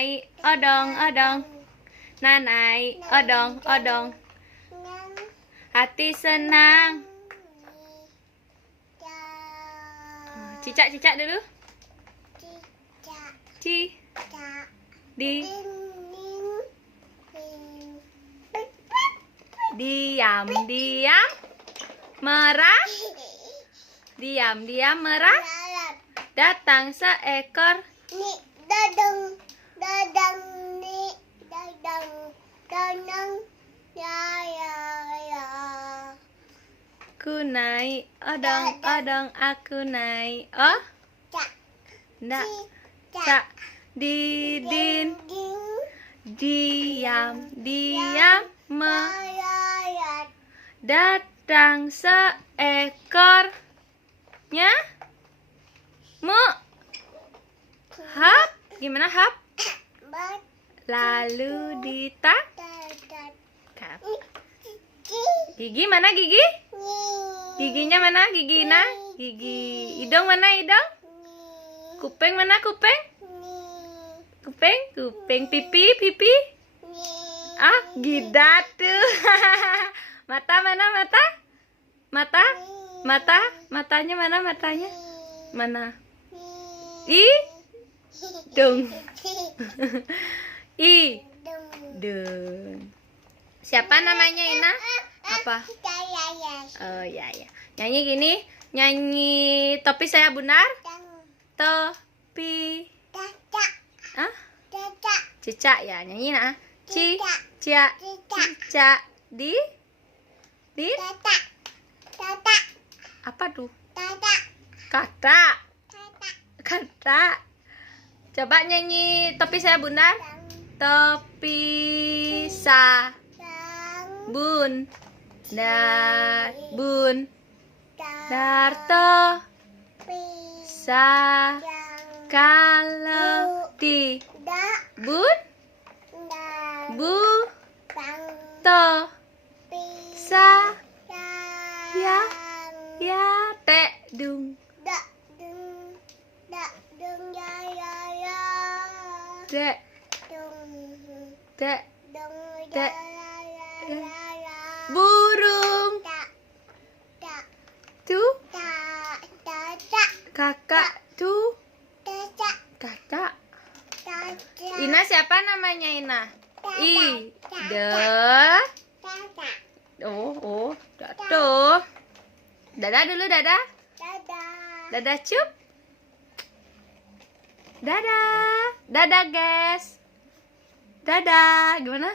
Nanai odong-odong, nanai odong-odong, hati senang. Cicak-cicak dulu. Ci. Di. Diam-diam merah. Diam-diam merah. Datang seekor Dadang, dadang, nih, dadang, dadang, ya, ya, ya. Ku naik odong-odong, aku naik. Oh, Cak, nak, cak, didin, diam-diam ya, datang seekornya. Hap, gimana hap? Lalu ditangkap. Gigi mana gigi? Giginya mana? Gigi Ina? Gigi. Hidung mana hidung? Kuping mana kuping? Kuping, kuping. Pipi, pipi. Ah, gidat tuh. Mata mana mata? Mata? Mata? Matanya mana matanya? Mana? Hidung. Hidung. Siapa namanya Ina? Apa? Oh ya ya. Nyanyi gini, nyanyi topi saya benar. Topi. Ah? Cicak ya, nyanyi nah. Cicak, cicak di apa tuh? Kata. Kata. Coba nyanyi topi saya bundar. Topi sabun. Bun. Darto. Sa. Kalau di. Bun. Bu. To. Sa. Ya. Ya. Te. Dung. Dek. Dek. Dek. Burung. Tuh. Kakak tuh. Kakak. Ina siapa namanya Ina? Oh, tuh. Dadah dulu, dadah. Dadah cup. Dadah. Dadah guys. Dadah. Gimana?